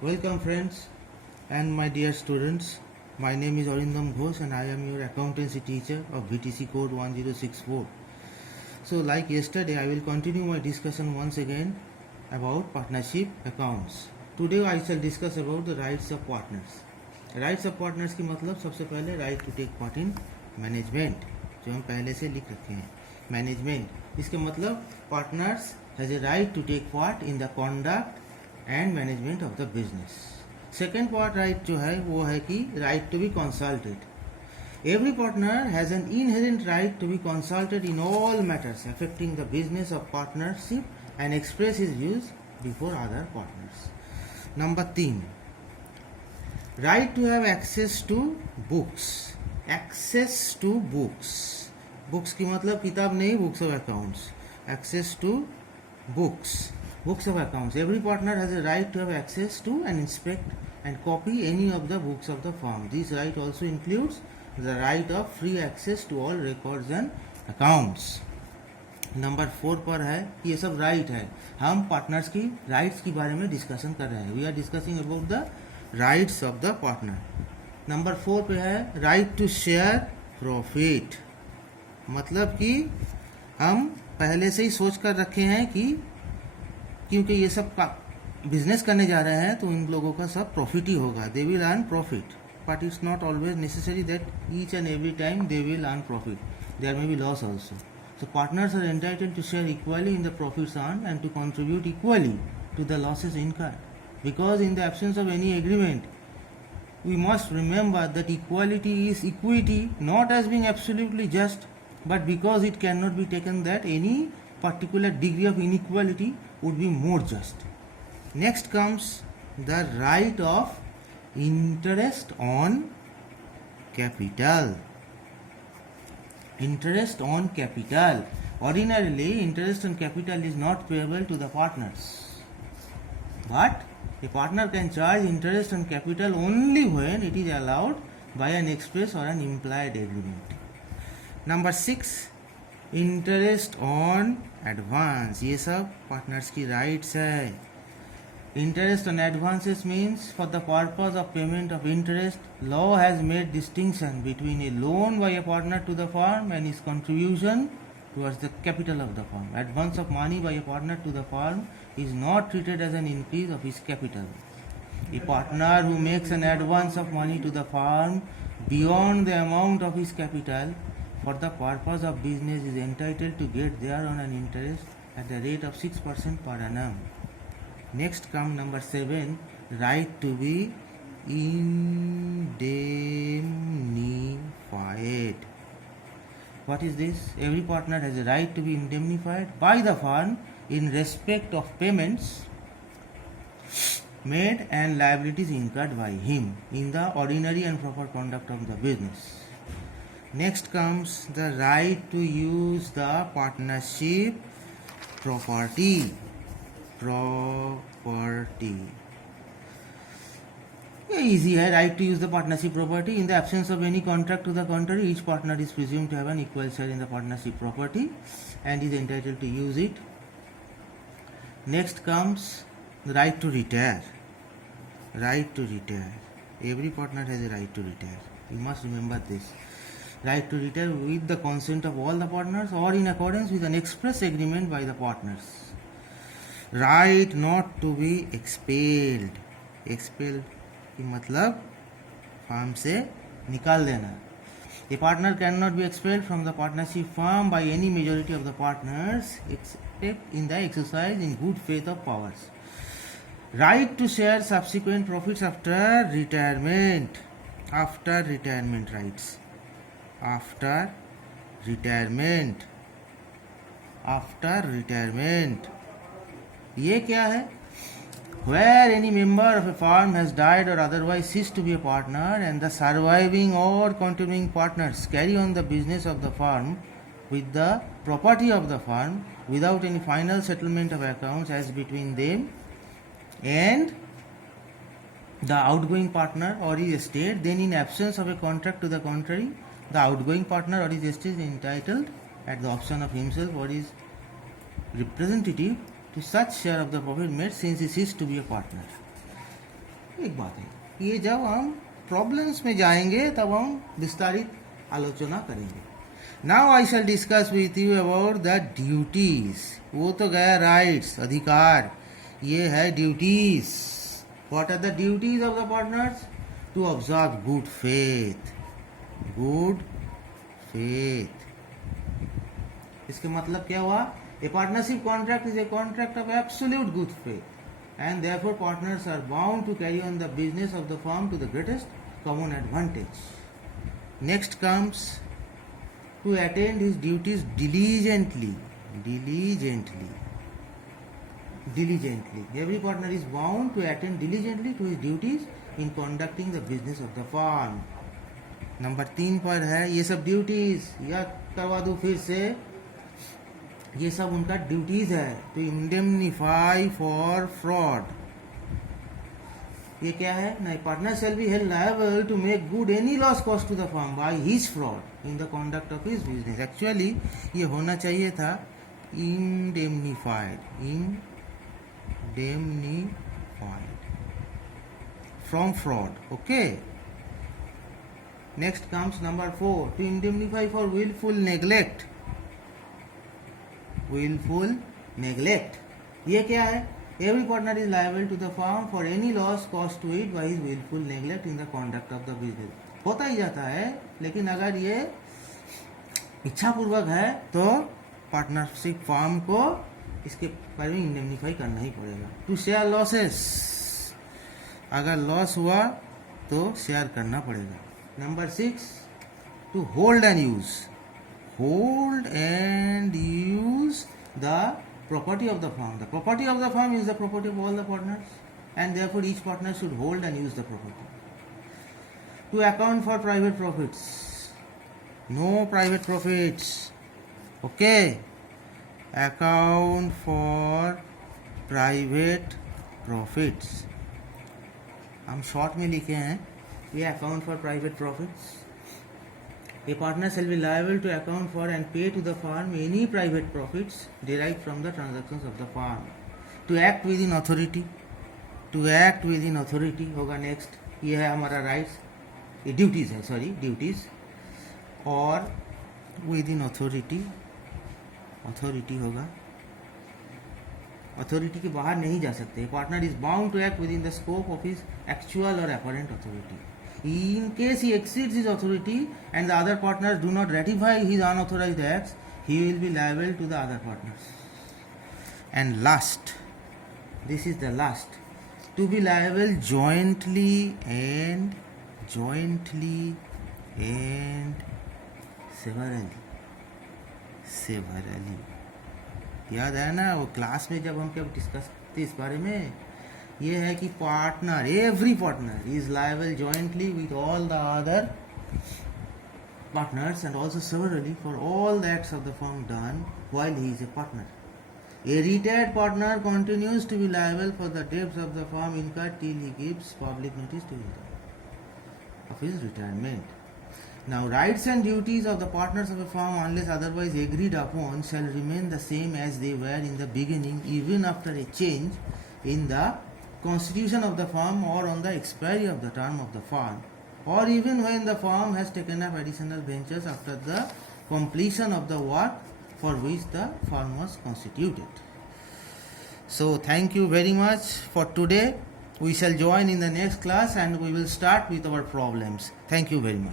Welcome friends and my dear students. My name is Arindam Ghosh and I am your accountancy teacher of VTC code 1064. So like yesterday I will continue my discussion once again about partnership accounts. Today I shall discuss about the rights of partners. Rights of partners की मतलब सबसे पहले right to take part in management जो हम पहले से लिख रखे हैं. Management इसके मतलब partners has a right to take part in the conduct and management of the business. Second part right जो है वो है कि right to be consulted. Every partner has an inherent right to be consulted in all matters affecting the business of partnership and express his views before other partners. Number 3. Right to have access to books. Access to books. Books की मतलब किताब नहीं, books of accounts. Access to books. Books of accounts. Every partner has a right to have access to and inspect and copy any of the books of the firm. This right also includes the right of free access to all records and accounts. Number 4 पर है कि ये सब right है. हम partners की rights के बारे में डिस्कशन कर रहे हैं. We are discussing about the rights of the partner. Number 4 पे है राइट टू शेयर प्रॉफिट. मतलब कि हम पहले से ही सोच कर रखे हैं कि क्योंकि ये सब बिजनेस करने जा रहे हैं तो इन लोगों का सब प्रॉफिट ही होगा. They will earn profit, but it's not always necessary that each and every time they will earn profit. There may be loss also. So partners are entitled to share equally in the profits earned and to contribute equally to the losses incurred. Because in the absence of any agreement, we must remember that equality is equity, not as being absolutely just, but because it cannot be taken that any particular degree of inequality would be more just. Next comes the right of interest on capital. Interest on capital. Ordinarily, interest on capital is not payable to the partners. But a partner can charge interest on capital only when it is allowed by an express or an implied agreement. Number 6. Interest on advance. ये सब partners की rights है. Interest on advances means for the purpose of payment of interest, law has made distinction between a loan by a partner to the firm and his contribution towards the capital of the firm. Advance of money by a partner to the firm is not treated as an increase of his capital. A partner who makes an advance of money to the firm beyond the amount of his capital for the purpose of business is entitled to get thereon an interest at the rate of 6% per annum. Next come number 7, right to be indemnified. What is this? Every partner has a right to be indemnified by the firm in respect of payments made and liabilities incurred by him in the ordinary and proper conduct of the business. Next comes the right to use the partnership property. Easy है. Right to use the partnership property. In the absence of any contract to the contrary, each partner is presumed to have an equal share in the partnership property and is entitled to use it. Next comes the right to retire. Right to retire. Every partner has a right to retire. You must remember this. Right to retire with the consent of all the partners or in accordance with an express agreement by the partners. Right not to be expelled. Expelled की मतलब firm से निकाल देना. A partner cannot be expelled from the partnership firm by any majority of the partners except in the exercise in good faith of powers. Right to share subsequent profits after retirement. After retirement rights. After retirement. After retirement. ये क्या है? Where any member of a firm has died or otherwise ceased to be a partner and the surviving or continuing partners carry on the business of the firm with the property of the firm without any final settlement of accounts as between them and the outgoing partner or his estate, then in absence of a contract to the contrary, the outgoing partner or his estate is entitled at the option of himself or his representative to such share of the profit made since he ceased to be a partner. एक बात है, ये जब हम problems में जाएंगे तब हम विस्तारित आलोचना करेंगे. Now I shall discuss with you about the duties. वो तो गया राइट्स, अधिकार, ये है duties. What are the duties of the partners? To observe good faith. Good faith, इसके मतलब क्या हुआ? A partnership contract is a contract of absolute good faith, and therefore partners are bound to carry on the business of the firm to the greatest common advantage. Next comes to attend his duties diligently. Every partner is bound to attend diligently to his duties in conducting the business of the firm. Number 3 पर है ये सब duties, याद करवा दूं फिर से, ये सब उनका ड्यूटीज है. तो इंडेमनीफाई फॉर फ्रॉड, ये क्या है? नहीं, partner shall be held liable to make good any loss cost to the firm by his fraud in the conduct of his business. Actually ये होना चाहिए था indemnified from fraud. Okay. Next comes number 4, to indemnify for willful neglect. willful neglect, ये क्या है? Every partner is liable to the firm for any loss caused to it by his willful neglect in the conduct of the business. होता ही जाता है, लेकिन अगर ये इच्छापूर्वक है तो पार्टनरशिप फर्म को इसके बारे में इंडेमनीफाई करना ही पड़ेगा. टू शेयर लॉसेस, अगर लॉस हुआ तो शेयर करना पड़ेगा. Number 6, to hold and use. Hold and use the property of the firm. The property of the firm is the property of all the partners, and therefore each partner should hold and use the property. To account for private profits. No private profits. Okay. Account for private profits. हम short में लिखे हैं ये account for private profits. A partner shall be liable to account for and pay to the firm any private profits derived from the transactions of the firm. To act within authority. To act within authority होगा next. ये है हमारा rights, ये duties है, sorry, duties. और within authority, authority होगा, authority के बाहर नहीं जा सकते. Partner is bound to act within the scope of his actual or apparent authority. In case he exceeds his authority and the other partners do not ratify his unauthorized acts, he will be liable to the other partners. And last, this is the last, to be liable jointly and severally. याद है ना वो class में जब हम क्या discuss करते इस बारे में? ये है कि partner, every partner is liable jointly with all the other partners and also severally for all the acts of the firm done while he is a partner. A retired partner continues to be liable for the debts of the firm incurred till he gives public notice to of his retirement. Now, rights and duties of the partners of a firm, unless otherwise agreed upon, shall remain the same as they were in the beginning, even after a change in the constitution of the firm or on the expiry of the term of the firm, or even when the firm has taken up additional ventures after the completion of the work for which the firm was constituted. So, thank you very much for today. We shall join in the next class and we will start with our problems. Thank you very much.